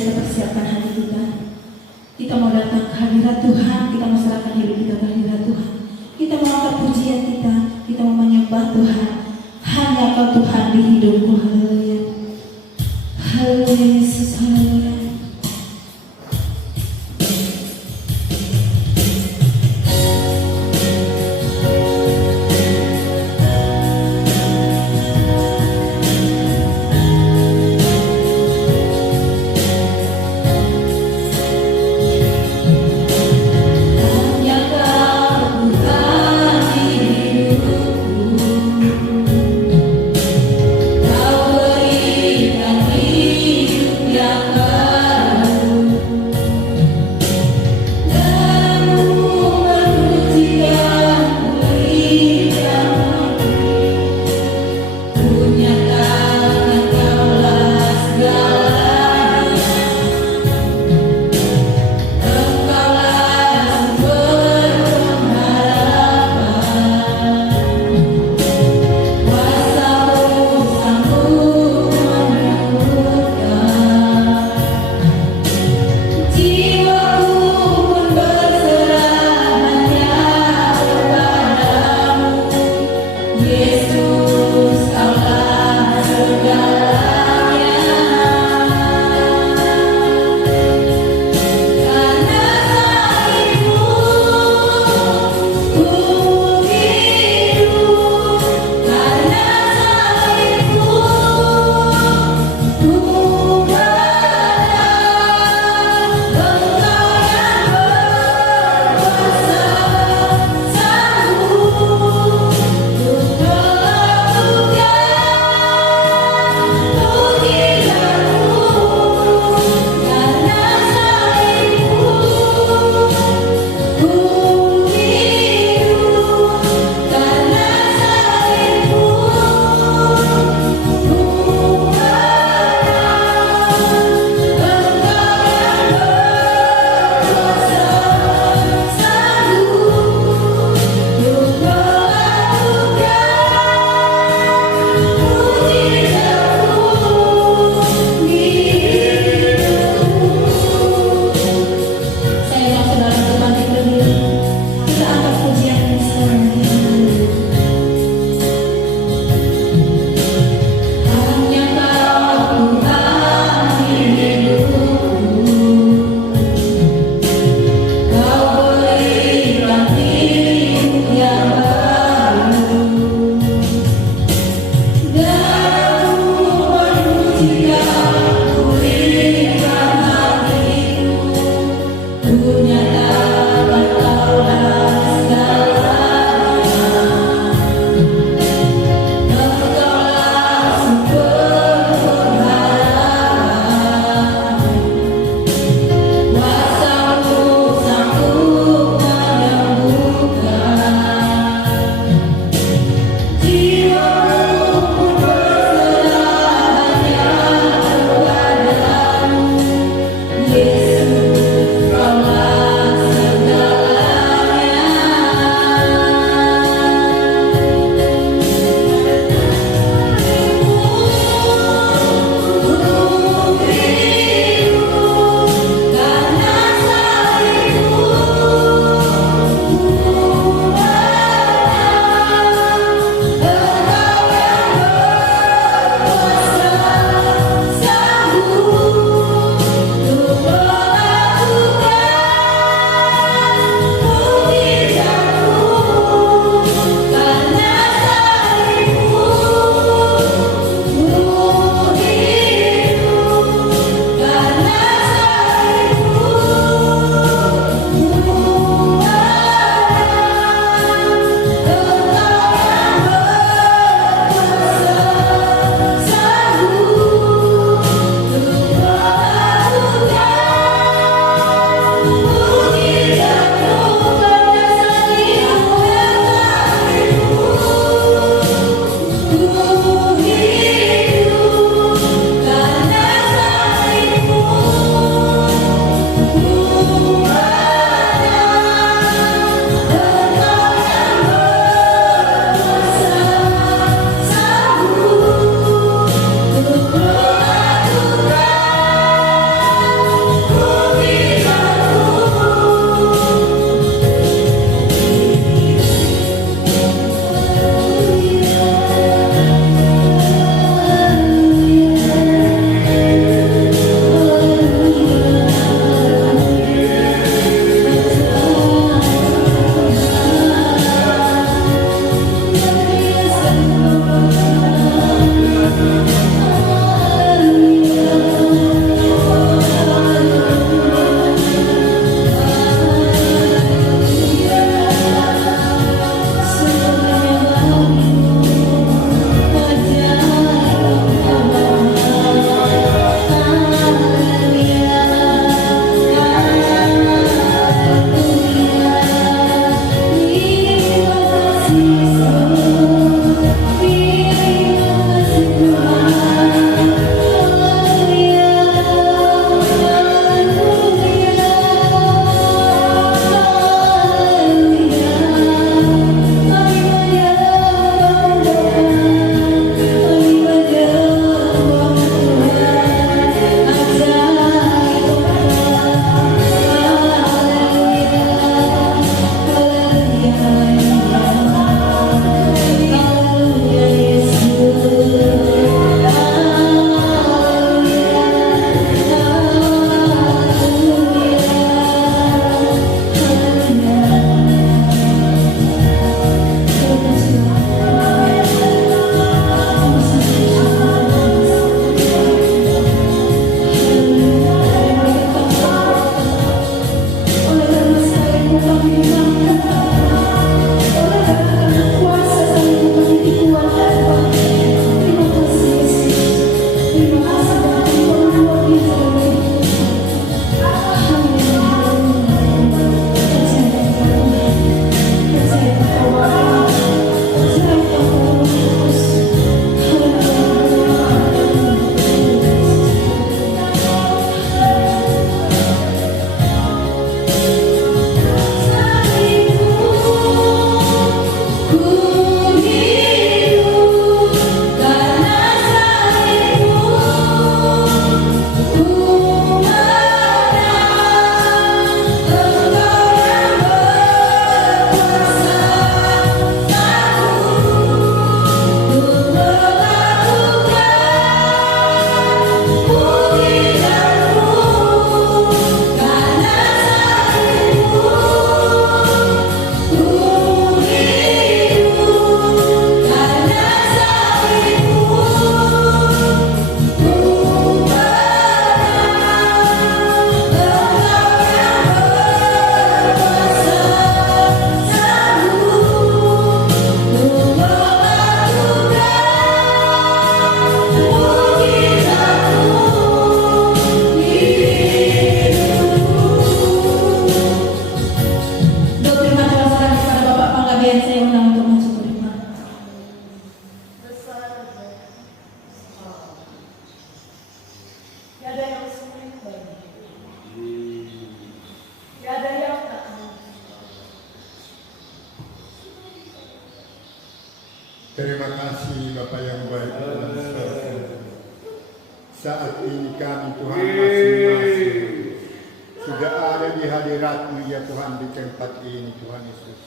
sudah persiapkan hati kita. Kita mau datang ke hadirat Tuhan, kita mau serahkan hidup kita ke hadirat Tuhan. Kita mau angkat pujian kita mau menyembah Tuhan. Hanya Kau Tuhan di hidupku. Haleluya. Haleluya Yesus, haleluya. Kau berikan hidup yang Tiada yang sulit bagi. Tiada yang tak mungkin. Terima kasih Bapak yang baik dalam surga. Saat ini kami Tuhan masing-masing sudah ada di hadirat-Mu ya Tuhan di tempat ini Tuhan Yesus.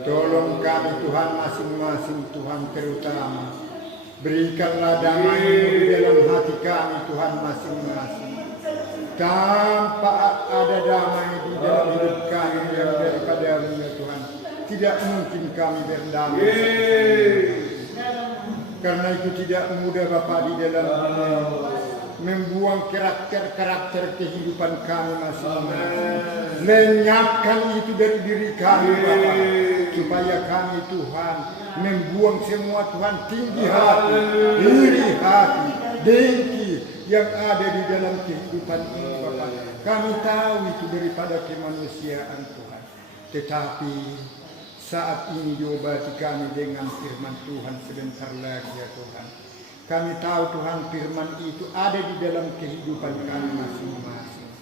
Tolong kami Tuhan masing-masing Tuhan, terutama berikanlah damai-Mu di dalam hati kami Tuhan masing-masing. Tanpa ada damai di dalam hidup kami yang daripada-Mu ya Tuhan, tidak mungkin kami berdamai. Karena itu tidak mudah Bapa di dalam membuang karakter-karakter kehidupan kami masing-masing. Lenyapkan itu dari diri kami Bapa, supaya kami Tuhan membuang semua Tuhan tinggi hati, iri hati, dengki yang ada di dalam kehidupan ini Bapa. Kami tahu itu daripada kemanusiaan Tuhan, tetapi saat ini diobati kami dengan firman Tuhan sebentar lagi ya Tuhan. Kami tahu Tuhan firman itu ada di dalam kehidupan kami masing-masing.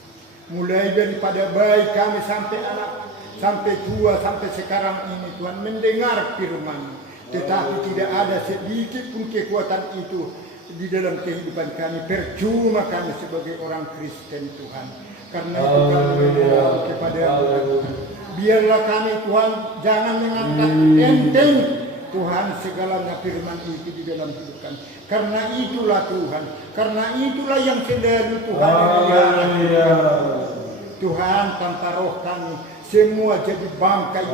Mulai daripada bayi kami sampai anak, sampai tua, sampai sekarang ini Tuhan mendengar firman. Tetapi tidak ada sedikit pun kekuatan itu di dalam kehidupan kami. Percuma kami sebagai orang Kristen Tuhan. Karena itu kami berdoa kepada Tuhan. Biarlah kami Tuhan jangan menganggap enteng Tuhan segalanya firman itu di dalam hidup kami. Karena itulah Tuhan, karena itulah yang selalu Tuhan Tuhan tanpa roh kami semua jadi bangkai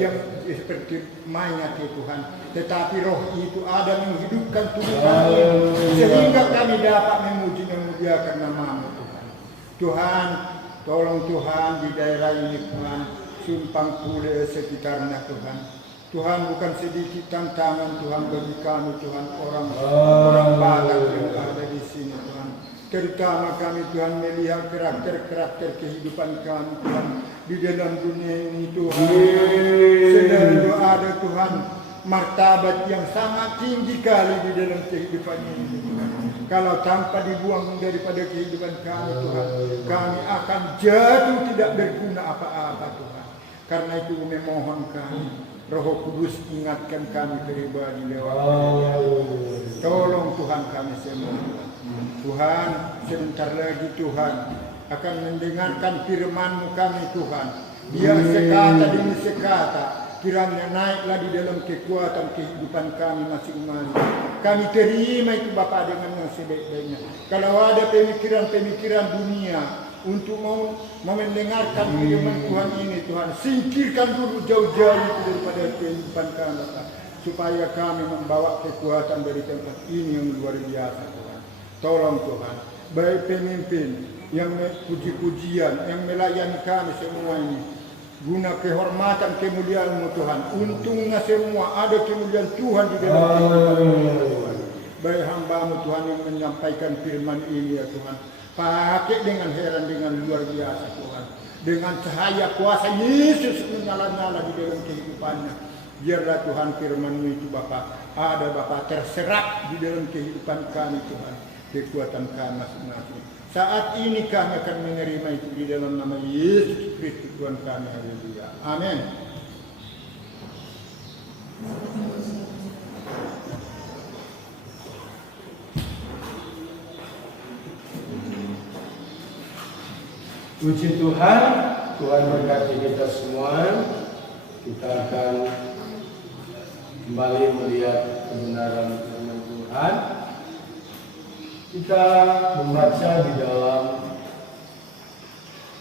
yang seperti mayat ya Tuhan. Tetapi roh itu ada menghidupkan tubuh kami sehingga kami dapat memuji dan memuliakan nama-Mu Tuhan. Tuhan, tolong Tuhan di daerah ini Tuhan, Simpang Pule sekitarnya Tuhan. Tuhan bukan sedikit tantangan Tuhan bagi kami Tuhan, orang Batak yang ada di sini Tuhan. Terutama kami Tuhan melihat karakter-karakter kehidupan kami Tuhan di dalam dunia ini Tuhan. Selalu ada Tuhan martabat yang sangat tinggi kali di dalam kehidupan ini Tuhan. Kalau tanpa dibuang daripada kehidupan kami Tuhan, kami akan jatuh tidak berguna apa-apa Tuhan. Karena itu memohon kami, Roh Kudus ingatkan kami pribadi lewat tolong Tuhan kami semua. Tuhan, sebentar lagi Tuhan akan mendengarkan firman-Mu kami Tuhan. Biar sekata demi sekata kiranya naiklah di dalam kekuatan kehidupan kami masing-masing. Kami terima itu Bapa dengan yang sebaik-baiknya. Kalau ada pemikiran-pemikiran dunia untuk mau mendengarkan firman Tuhan ini Tuhan, singkirkan dulu jauh-jauh itu daripada kehidupan kami Bapa, supaya kami membawa kekuatan dari tempat ini yang luar biasa Tuhan. Tolong Tuhan, baik pemimpin yang puji-pujian, yang melayani kami semua ini, guna kehormatan kemuliaan-Mu Tuhan. Untungnya semua ada kemuliaan Tuhan di dalam kehidupan Tuhan. Baik hamba-Mu Tuhan yang menyampaikan firman ini ya Tuhan, pakai dengan heran, dengan luar biasa Tuhan. Dengan cahaya kuasa Yesus menyala-nyala di dalam kehidupannya. Biarlah Tuhan firman-Mu itu Bapa, ada Bapa terserap di dalam kehidupan kami Tuhan. Kekuatan kami masing-masing. Saat ini kami akan menerima itu di dalam nama Yesus Kristus Tuhan kami. Haleluya. Amin. Puji Tuhan, Tuhan berkati kita semua. Kita akan kembali melihat kebenaran firman Tuhan. Kita membaca di dalam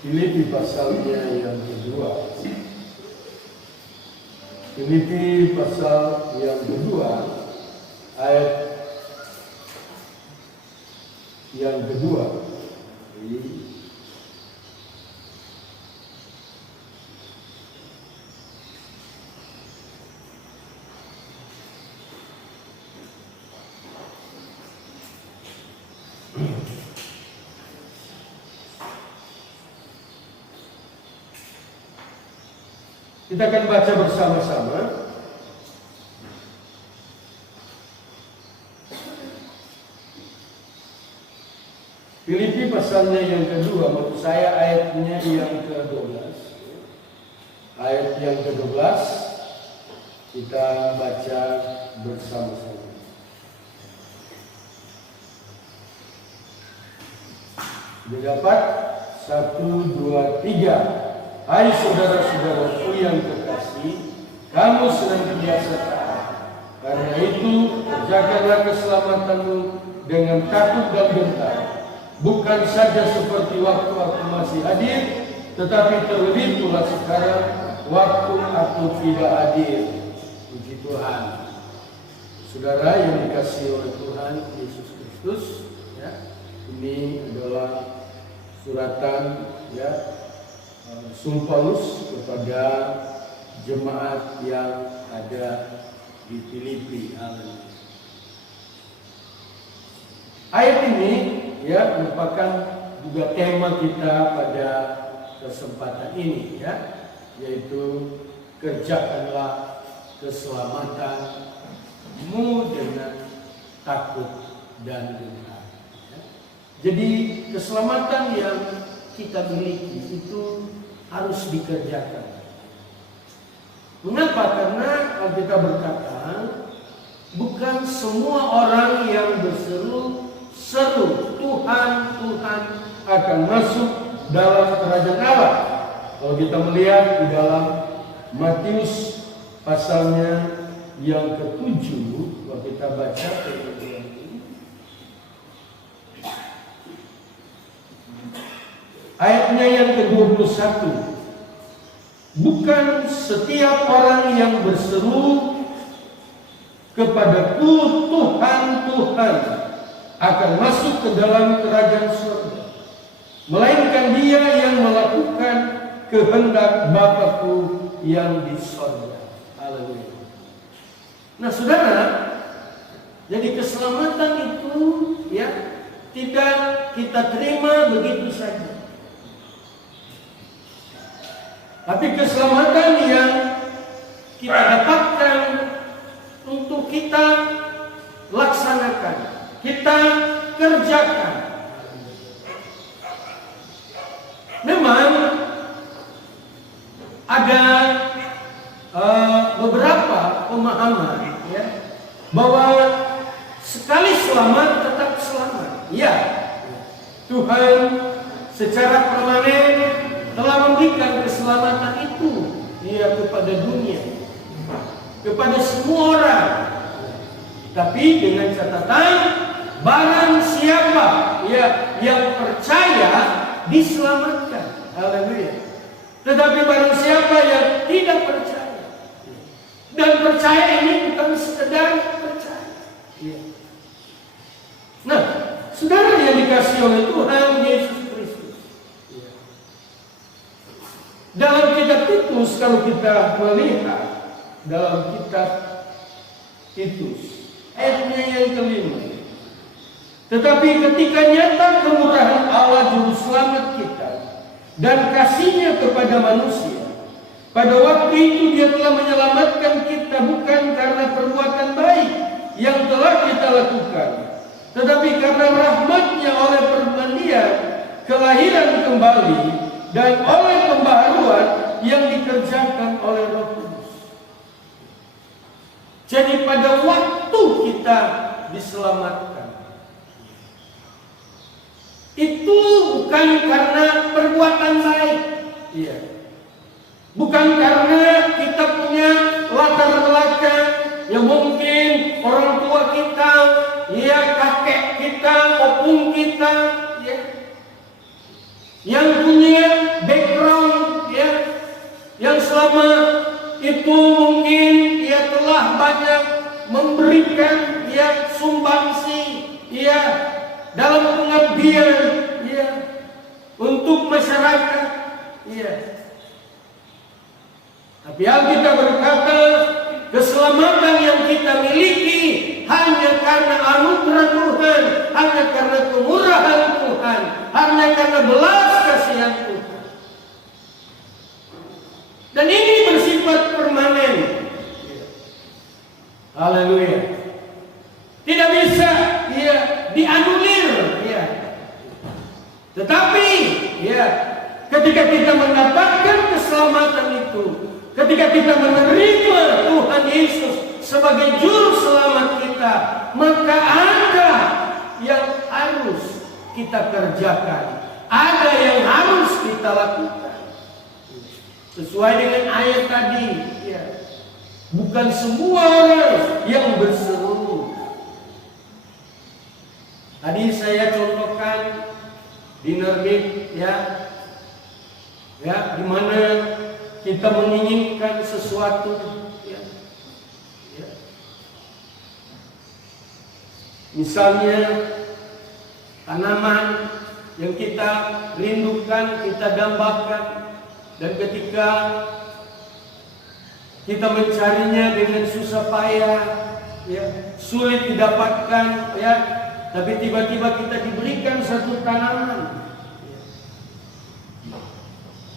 Filipi pasalnya yang kedua. Filipi pasal yang kedua, ayat yang kedua. Kita akan baca bersama-sama. Filipi pasalnya yang kedua, maksud saya ayatnya yang ke-12. Ayat yang ke-12 kita baca bersama-sama. Sudah dapat? 1, 2, 3. Hai saudara-saudaraku yang terkasih, kamu senantiasa taat. Karena itu, kerjakanlah keselamatanmu dengan takut dan gentar. Bukan saja seperti waktu aku masih hadir, tetapi terlebih pula sekarang waktu aku tidak hadir. Puji Tuhan. Saudara yang dikasihi oleh Tuhan Yesus Kristus, ya, ini adalah suratan, ya, Rasul Paulus kepada jemaat yang ada di Filipi. Ayat ini, ya, merupakan juga tema kita pada kesempatan ini, ya, yaitu kerjakanlah keselamatanmu dengan takut dan gentar. Ya. Jadi keselamatan yang kita miliki itu harus dikerjakan. Mengapa? Karena kita berkata, bukan semua orang yang berseru Tuhan, Tuhan akan masuk dalam kerajaan Allah. Kalau kita melihat di dalam Matius pasalnya yang ke-7, kalau kita baca ayatnya yang ke-21, bukan setiap orang yang berseru kepadaku Tuhan, Tuhan akan masuk ke dalam kerajaan surga, melainkan dia yang melakukan kehendak Bapa-Ku yang di surga. Haleluya. Nah, saudara, jadi keselamatan itu, ya, tidak kita terima begitu saja. Tapi keselamatan yang kita dapatkan untuk kita laksanakan, kita kerjakan. Memang ada beberapa pemahaman, ya, bahwa sekali selamat tetap selamat. Ya, Tuhan secara permanen telah memberikan keselamatan itu, ya, kepada dunia, kepada semua orang. Tapi dengan catatan, barang siapa, ya, yang percaya diselamatkan. Haleluya. Tetapi barang siapa yang tidak percaya, dan percaya ini bukan sekedar percaya. Nah, saudara yang dikasihi oleh Tuhan Yesus Kristus, dalam kitab Titus, kalau kita melihat dalam kitab Titus ayatnya yang ke-5, tetapi ketika nyata kemurahan Allah Juru Selamat kita dan kasih-Nya kepada manusia, pada waktu itu Dia telah menyelamatkan kita bukan karena perbuatan baik yang telah kita lakukan, tetapi karena rahmat-Nya oleh permandian kelahiran kembali dan oleh pembaharuan yang dikerjakan oleh Roh Kudus. Jadi pada waktu kita diselamatkan, itu bukan karena perbuatan baik, iya, bukan karena kita punya latar belakang yang mungkin orang tua kita, ya, kakek kita, opung kita, ya, yang punya background, ya, yang selama itu mungkin ia telah banyak memberikan, ya, sumbangsi, ya, dalam pengabdian, ya, untuk masyarakat, ya. Tapi Alkitab berkata, keselamatan yang kita miliki hanya karena anugerah Tuhan, hanya karena kemurahan Tuhan, hanya karena belas kasihan Tuhan. Dan ini bersifat permanen. Haleluya. Tidak bisa, ya, dianulir, ya. Tetapi ya, ketika kita mendapatkan keselamatan itu, ketika kita menerima Tuhan Yesus sebagai juru selamat kita, maka ada yang harus kita kerjakan, ada yang harus kita lakukan. Sesuai dengan ayat tadi, ya, bukan semua orang yang berseru. Tadi saya contohkan di Nerbit, ya, di mana kita menginginkan sesuatu, ya. Misalnya tanaman yang kita rindukan, kita dambakan, dan ketika kita mencarinya dengan susah payah, ya, sulit didapatkan, ya, tapi tiba-tiba kita diberikan satu tanaman.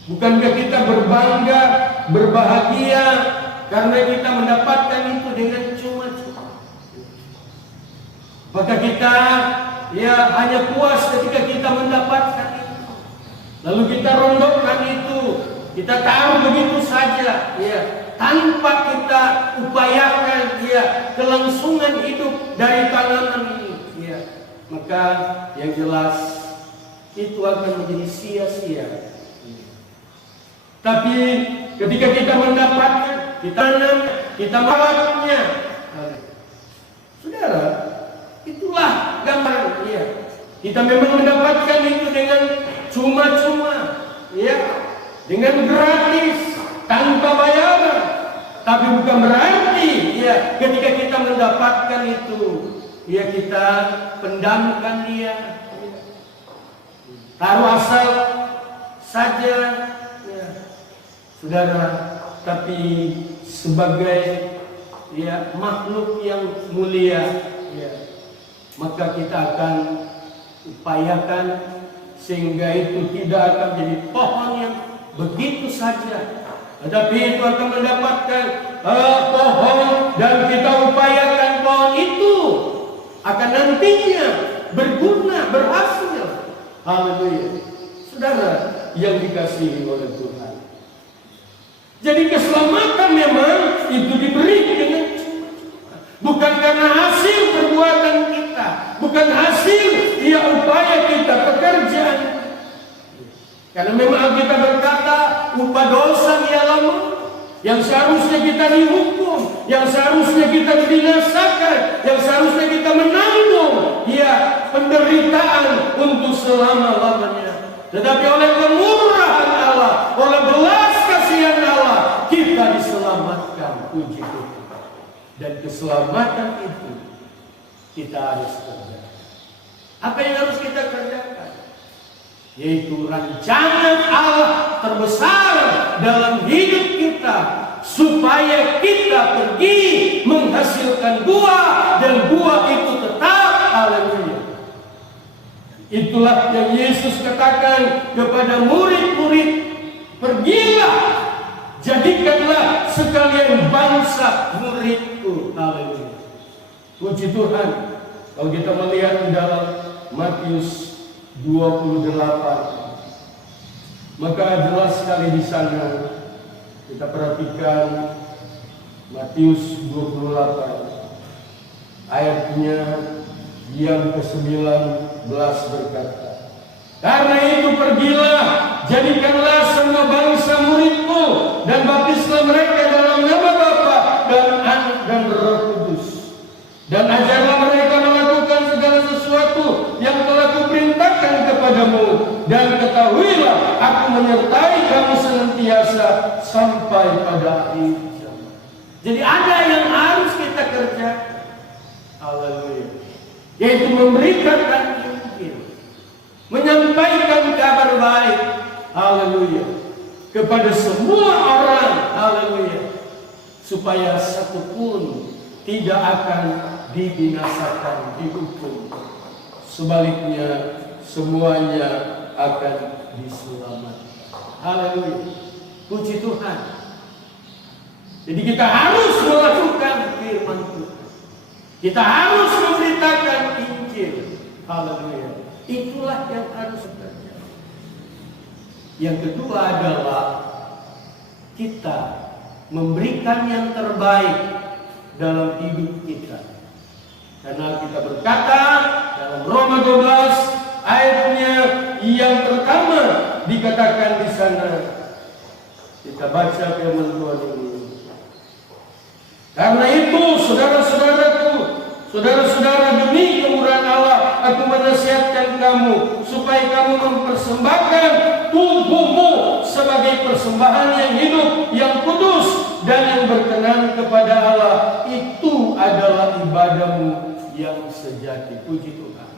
Bukankah kita berbangga, berbahagia karena kita mendapatkan itu dengan cuma-cuma? Maka kita hanya puas ketika kita mendapatkan itu. Lalu kita rondokkan itu, kita taruh begitu saja, ya, tanpa kita upayakan kelangsungan hidup dari tanaman ini, ya. Maka yang jelas itu akan menjadi sia-sia. Tapi ketika kita mendapatkan, kita tanam, kita merawatnya, saudara, itulah gambaran, ya. Kita memang mendapatkan itu dengan cuma-cuma, ya, dengan gratis, tanpa bayaran. Tapi bukan berarti, ya, ketika kita mendapatkan itu, ya, kita pendamkan dia, taruh asal saja, ya, saudara. Tapi sebagai, ya, makhluk yang mulia, ya, maka kita akan upayakan sehingga itu tidak akan menjadi pohon yang begitu saja, tetapi itu akan mendapatkan pohon, dan kita upayakan pohon itu akan nantinya berguna, berhasil. Haleluya, saudara yang dikasihi oleh Tuhan. Jadi keselamatan memang itu diberi dengan cuma-cuma, bukan karena hasil perbuatan kita, bukan hasil upaya kita, pekerjaan. Karena memang kita berkata upah dosa ialah maut, yang seharusnya kita dihukum, yang seharusnya kita dibinasakan, yang seharusnya kita menanggung, ya, penderitaan untuk selama-lamanya. Tetapi oleh kemurahan Allah, oleh belas kasihan Allah, kita diselamatkan. Puji Tuhan. Dan keselamatan itu kita harus kerjakan. Apa yang harus kita kerjakan? Yaitu rancangan Allah terbesar dalam hidup kita, supaya kita pergi menghasilkan buah, dan buah itu tetap. Haleluya. Itulah yang Yesus katakan kepada murid-murid, pergilah, jadikanlah sekalian bangsa muridku. Haleluya. Puji Tuhan. Kalau kita melihat di dalam Matius 28, maka jelas sekali di sana kita perhatikan Matius 28 ayatnya yang ke-19 berkata, karena itu pergilah, jadikanlah semua bangsa muridku, dan baptislah mereka dalam nama Bapa dan Anak dan Roh Kudus, dan ajarlah mereka melakukan segala sesuatu yang telah kuperintahkan kepadamu, dan ketahuilah aku menyertai kamu senantiasa sampai pada akhir zaman. Jadi ada yang harus kita kerjakan. Haleluya. Yaitu memberitakan Injil, menyampaikan kabar baik. Haleluya. Kepada semua orang. Haleluya. Supaya satu pun tidak akan dibinasakan, dihukum. Sebaliknya semuanya akan diselamatkan. Haleluya. Puji Tuhan. Jadi kita harus melakukan firman Tuhan. Kita harus memberitakan Injil. Haleluya. Itulah yang harus terjadi. Yang kedua adalah kita memberikan yang terbaik dalam hidup kita. Karena kita berkata dalam Roma 12 ayatnya yang pertama dikatakan di sana. Kita baca firman Tuhan ini. Karena itu saudara-saudaraku, saudara-saudara, demi kemurahan Allah aku menasihatkan kamu supaya kamu mempersembahkan tubuhmu sebagai persembahan yang hidup, yang kudus dan yang berkenan kepada Allah. Itu adalah ibadahmu yang sejati. Puji Tuhan.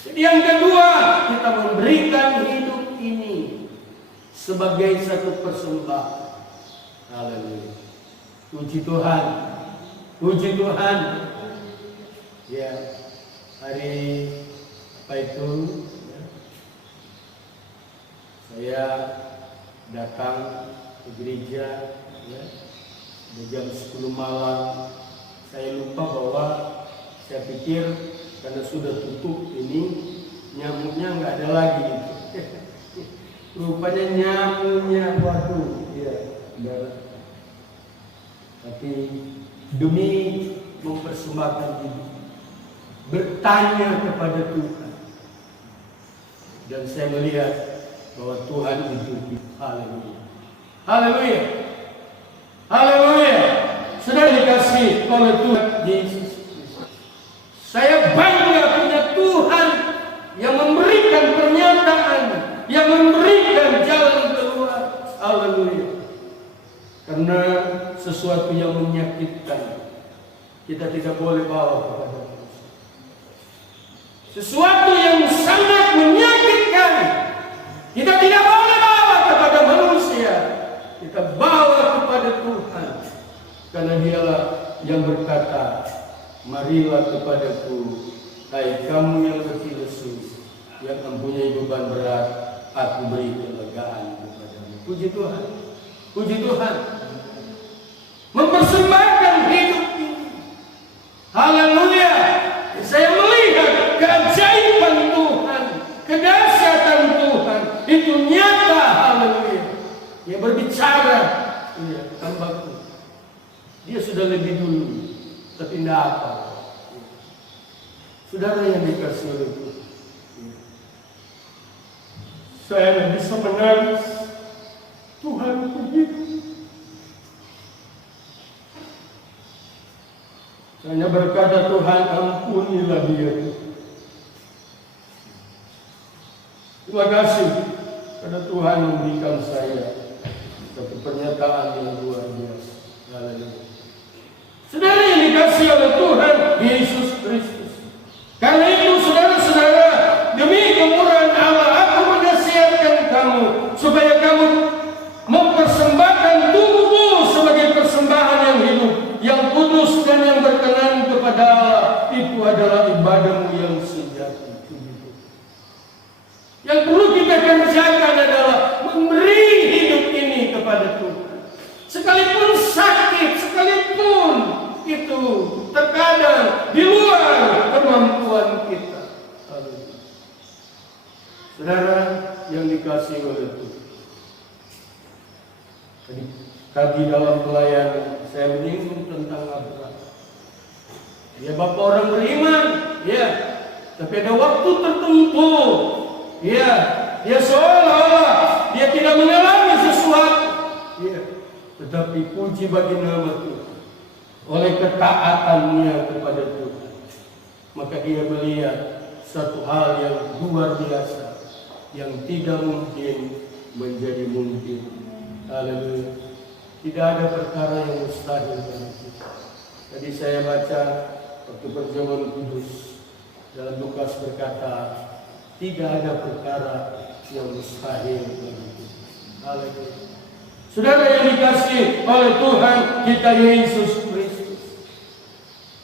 Jadi yang kedua, kita memberikan hidup ini sebagai satu persembahan. Haleluya. Puji Tuhan. Puji Tuhan. Ya, hari apa itu? Ya, saya datang ke gereja, ya, di jam 10 malam. Saya lupa bahwa saya pikir karena sudah tutup ini nyamuknya nggak ada lagi. Rupanya nyamuknya, waduh, ya, enggak. Tapi demi mempersembahkan hidup, bertanya kepada Tuhan, dan saya melihat bahwa Tuhan itu hidup. Haleluya. Haleluya. Haleluya. Sudah dikasih oleh Tuhan Yesus. Saya bangga punya Tuhan yang memberikan pernyataan, yang memberikan jalan keluar. Haleluya. Karena sesuatu yang menyakitkan kita tidak boleh bawa kepada manusia. Sesuatu yang sangat menyakitkan kita tidak boleh bawa kepada manusia. Kita bawa kepada Tuhan. Karena Dialah yang berkata, marilah kepadaku, hai kamu yang letih lesu, yang mempunyai beban berat, aku beri kelegaan kepadamu. Puji Tuhan. Puji Tuhan. Mempersembahkan hidup ini. Haleluya. Saya melihat keajaiban Tuhan, kedahsyatan Tuhan. Itu nyata. Haleluya. Dia berbicara. Iya, hambaku. Dia sudah lebih dulu, tapi tidak apa. Saudara yang dikasih oleh Tuhan, saya bisa menangis. Tuhan begitu. Hanya berkata, Tuhan ampunilah dia. Terima kasih pada Tuhan memberikan saya satu pernyataan yang luar biasa. Haleluya. Saudara yang dikasih oleh Tuhan Yesus Kristus. Karena itu saudara-saudara, demi kemurahan Allah aku menasihatkan kamu supaya kamu mempersembahkan tubuhmu sebagai persembahan yang hidup, yang kudus dan yang berkenan kepada Allah. Itu adalah ibadahmu yang sejati. Yang perlu kita kerjakan adalah memberi hidup ini kepada Tuhan. Sekalipun sakit, sekalipun itu terkadang di luar kemampuan kita. Saudara yang dikasihi oleh Tuhan. Tadi dalam pelayanan saya menyinggung tentang Abraham. Dia bapak orang beriman, ya. Tapi ada waktu tertentu, ya, dia seolah-olah dia tidak mengalami sesuatu, ya. Tetapi puji bagi nama Tuhan, oleh ketaatannya kepada Tuhan, maka dia melihat satu hal yang luar biasa, yang tidak mungkin menjadi mungkin. Haleluya. Tidak ada perkara yang mustahil bagi kita. Tadi saya baca waktu perjamuan kudus, dalam Lukas berkata, tidak ada perkara yang mustahil bagi kita. Haleluya. Saudara yang dikasihi oleh Tuhan kita Yesus Kristus,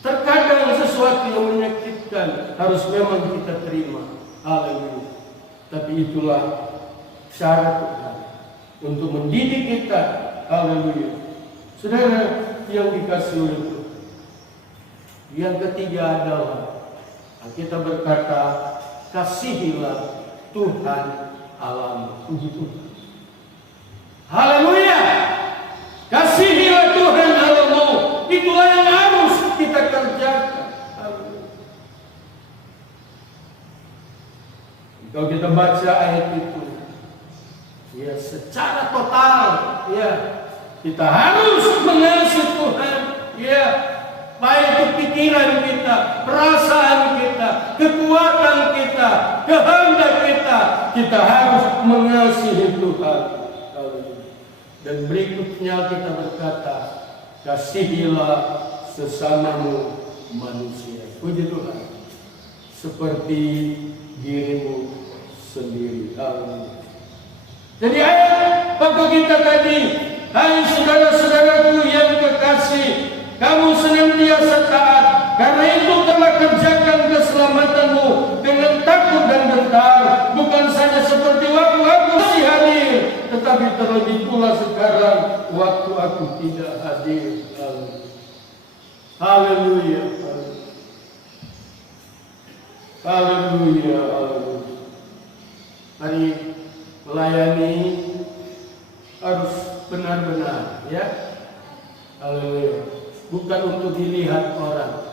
terkadang sesuatu yang menyakitkan harus memang kita terima. Haleluya. Tapi itulah cara Tuhan untuk mendidik kita. Haleluya. Saudara yang dikasihi oleh Tuhan, yang ketiga adalah Kita berkata, kasihilah Tuhan Allahmu. Puji Tuhan. Haleluya. Kasihilah Tuhan Allahmu. Itulah yang harus kita kerjakan. Kalau kita baca ayat itu, ya secara total, ya kita harus mengasihi Tuhan, ya baik itu pikiran kita, perasaan kita, kekuatan kita, kehendak kita harus mengasihi Tuhan. Dan berikutnya kita berkata, kasihilah sesamamu manusia. Puji Tuhan. Seperti dirimu sendiri. Jadi ayat pokok kita tadi, hai saudara-saudaraku yang kekasih, kamu senantiasa taat, karena itu telah kerjakan keselamatanmu dengan takut dan gentar, bukan saja seperti waktu aku masih hadir, tetapi terlebih pula sekarang waktu aku tidak hadir. Haleluya. Haleluya. Mari melayani harus benar-benar, ya. Haleluya. Bukan untuk dilihat orang.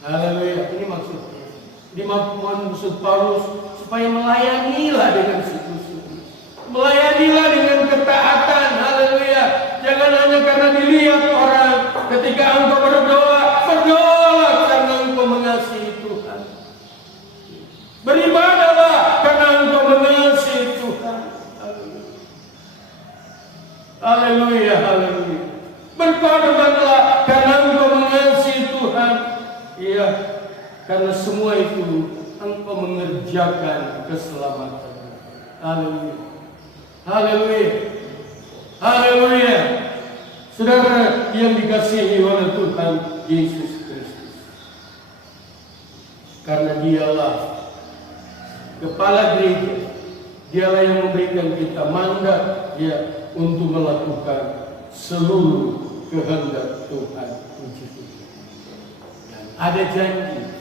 Haleluya. Ini maksudnya. Ini maksud Paulus supaya melayanilah dengan sungguh-sungguh. Melayanilah dengan ketaatan. Haleluya. Jangan hanya karena dilihat orang. Ketika engkau berdoa, berdoalah karena engkau mengasihi Tuhan. Beribadahlah karena engkau mengasihi Tuhan. Haleluya, haleluya. Berkorbanlah karena engkau mengasihi Tuhan. Iya, karena semua itu engkau mengerjakan keselamatan. Haleluya. Haleluya. Haleluya. Saudara yang dikasihi oleh Tuhan Yesus Kristus. Karena dialah kepala gereja, dialah yang memberikan kita mandat, ya, untuk melakukan seluruh kehendak Tuhan. Dan ada janji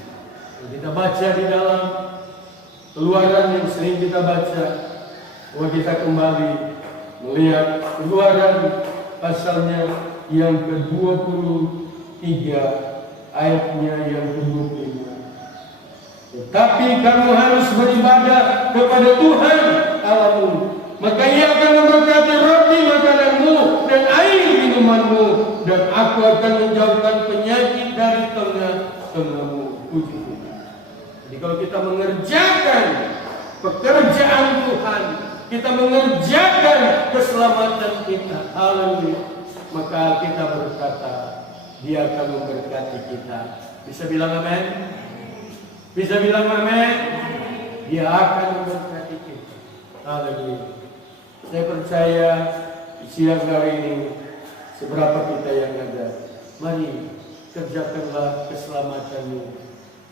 yang kita baca di dalam Keluaran yang sering kita baca, bahwa kita kembali melihat Keluaran pasalnya yang ke-23 ayatnya yang ke-25. Tetapi kamu harus beribadah kepada Tuhan Allahmu, maka Ia akan memberkati roti makananmu dan air minumanmu, dan aku akan menjauhkan penyakit dari tengah-tengahmu. Puji Tuhan. Jadi kalau kita mengerjakan pekerjaan Tuhan, kita mengerjakan keselamatan kita, haleluya, maka kita berkata, Dia akan memberkati kita. Bisa bilang amin? Bisa bilang amin? Dia akan memberkati kita. Haleluya. Saya percaya siang hari ini, seberapa kita yang ada, mari kerjakanlah keselamatanmu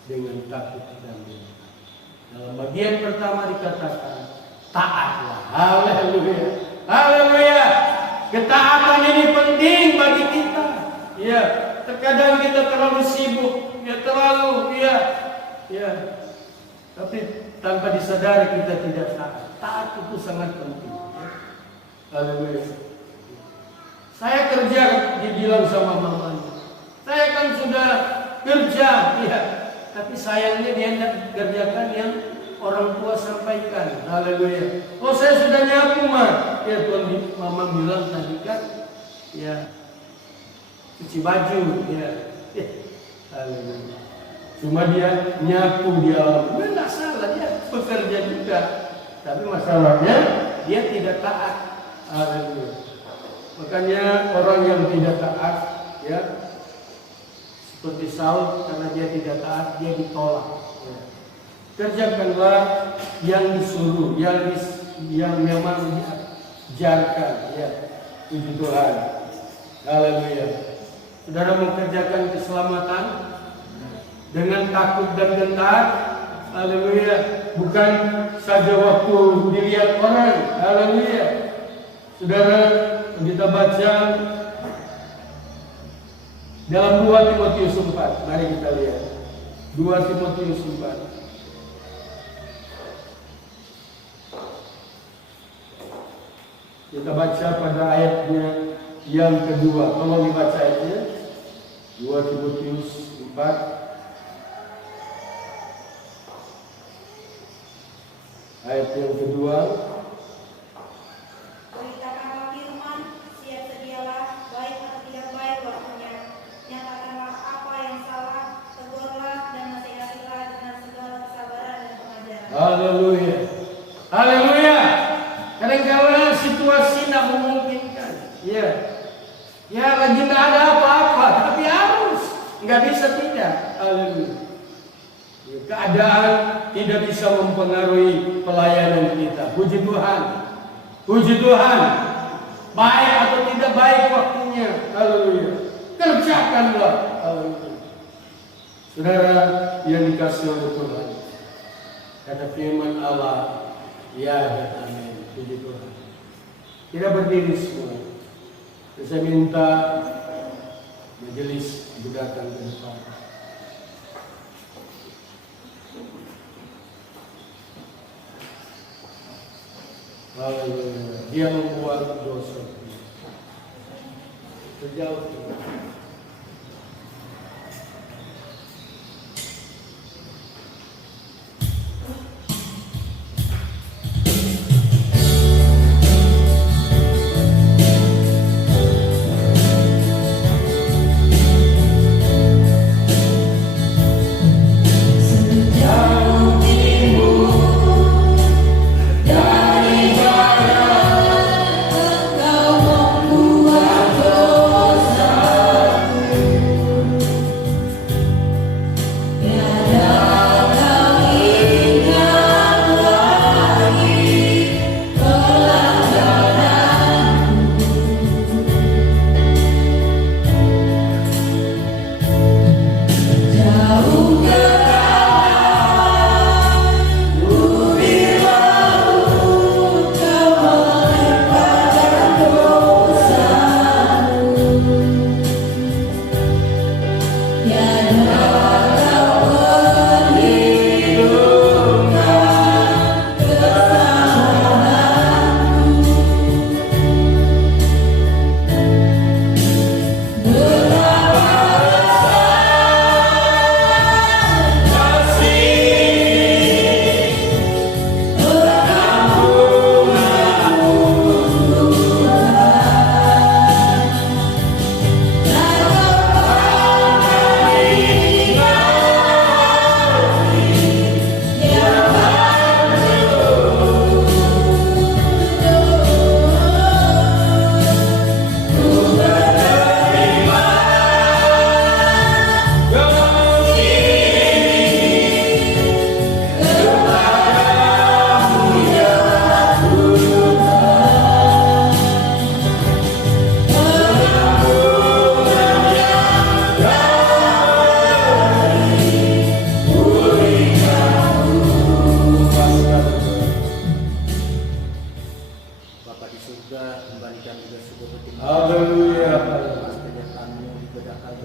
dengan takut dan gentar. Dalam bagian pertama dikatakan, taatlah. Haleluya. Haleluya. Ketaatan ini penting bagi kita. Ya, terkadang kita terlalu sibuk, ya terlalu, ya. Tapi tanpa disadari kita tidak taat. Taat itu sangat penting. Ya. Haleluya. Saya kerja, dibilang sama mamanya, saya kan sudah kerja, ya. Tapi sayangnya dia tidak kerjakan yang orang tua sampaikan. Haleluya. Oh, saya sudah nyapu, Ma. Ya, Tuhan, Mama bilang tadi kan, ya, cuci baju, ya. Haleluya. Cuma dia nyapu di alam. Enggak salah, dia bekerja juga. Tapi masalahnya dia tidak taat. Haleluya. Makanya orang yang tidak taat, ya, seperti Saul, karena dia tidak taat, dia ditolak. Ya. Kerjakanlah yang disuruh, yang memang diajarkan, ya. Puji Tuhan. Haleluya. Saudara mengerjakan keselamatan dengan takut dan gentar. Haleluya. Bukan saja waktu dilihat orang. Haleluya. Saudara, kita baca dalam 2 Timotius 4. Mari kita lihat. 2 Timotius 4. Kita baca pada ayatnya yang kedua. Tolong dibaca ayatnya. 2 Timotius 4 ayat yang kedua. Beritakanlah firman, siap sedialah, baik atau tidak baik waktunya. Nyatakanlah apa yang salah, tegurlah dan nasihatilah dengan segala kesabaran dan pengajaran. Haleluya. Haleluya. Kadang-kadang situasi tidak memungkinkan. Ya. Ya, lagi tidak ada apa-apa, tapi harus. Nggak bisa tidak. Haleluya. Keadaan tidak bisa mempengaruhi pelayanan kita. Puji Tuhan. Puji Tuhan. Baik atau tidak baik waktunya. Haleluya. Kerjakanlah. Haleluya. Saudara yang dikasih oleh Tuhan. Kata firman Allah. Ya dan amin. Puji Tuhan. Kita berdiri semua. Saya minta majelis datang ke depan. Haleluya. Dia membuat dosa. Sejauh ini.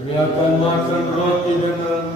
Tiada kau ingat lagi.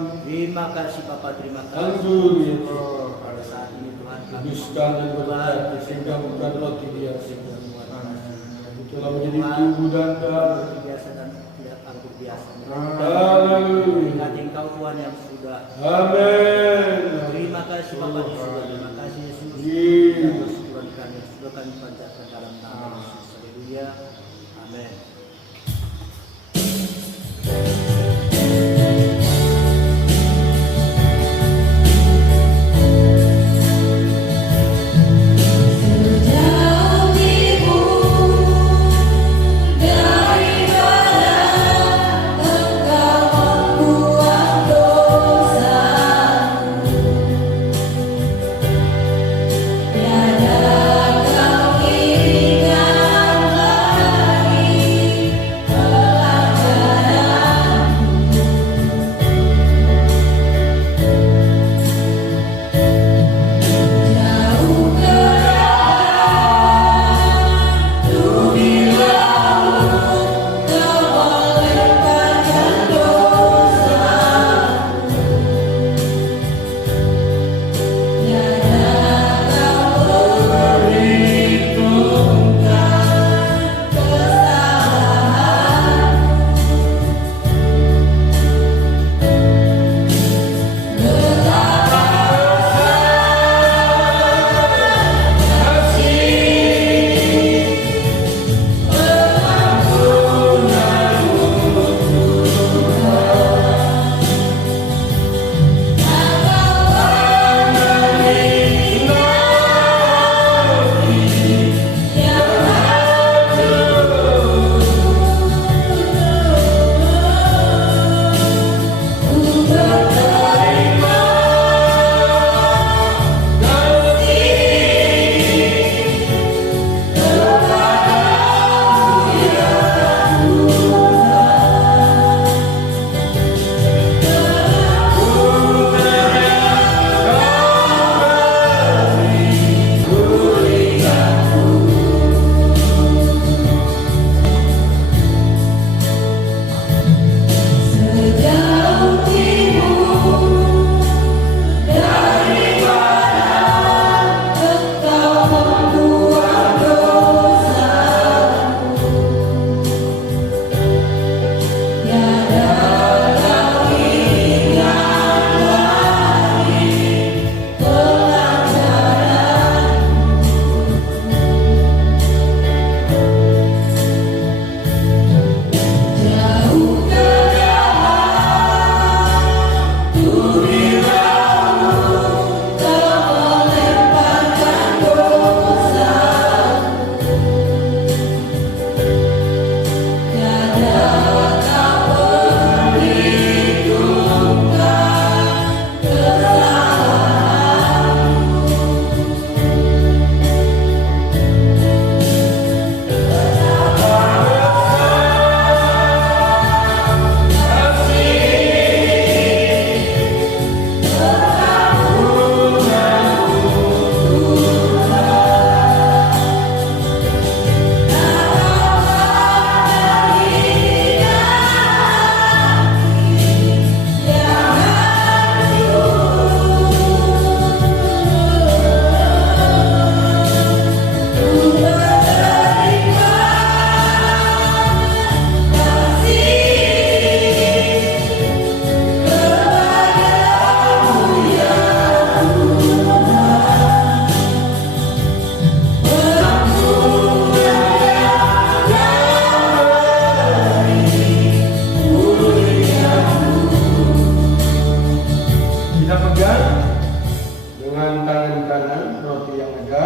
roti yang ada.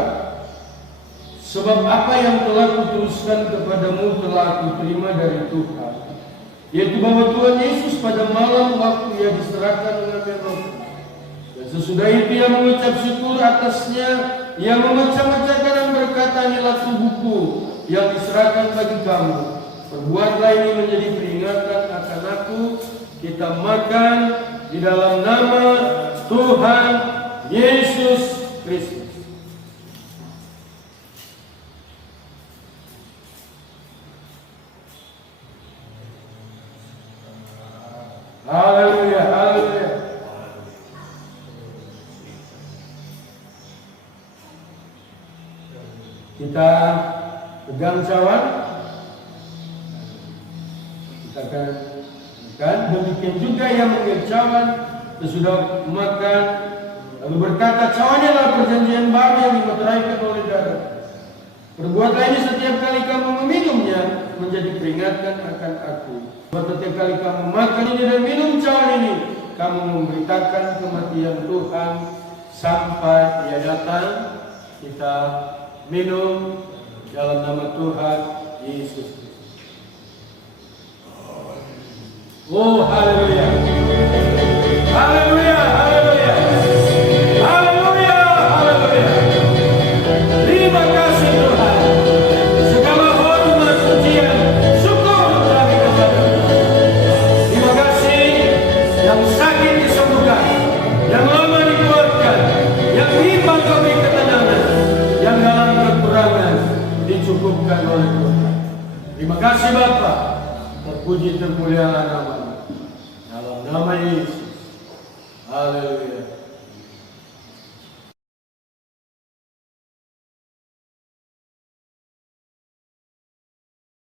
Sebab apa yang telah kuteruskan kepadamu telah kuterima dari Tuhan, yaitu bahwa Tuhan Yesus pada malam waktu ia diserahkan mengambil roti, dan sesudah itu ia mengucap syukur atasnya, ia memecah-mecahkan dan berkata, inilah tubuhku yang diserahkan bagi kamu. Perbuatlah ini menjadi peringatan akan aku. Kita makan di dalam nama Tuhan Yesus Kristus. Haleluya, haleluya. Kita pegang cawan. Kita akan makan. Demikian juga yang mengambil cawan sesudah makan, lalu berkata, cawannya adalah perjanjian baru yang dimeteraikan oleh darah. Perbuatlah ini setiap kali kamu meminumnya menjadi peringatan akan aku. Setiap kali kamu makan ini dan minum cawan ini, kamu memberitakan kematian Tuhan sampai Ia datang. Kita minum dalam nama Tuhan Yesus Kristus. Oh, haleluya. Haleluya, haleluya. Haleluya, haleluya. Terima kasih Tuhan. Segala hormat, pujian, syukur kami kepada-Mu. Terima kasih yang sakit disembuhkan, yang lama dikeluarkan, yang hilang kami ketenangan, yang dalam kekurangan dicukupkan oleh Tuhan. Terima kasih Bapa. Terpuji termulialah nama-Mu. Dalam nama Yesus.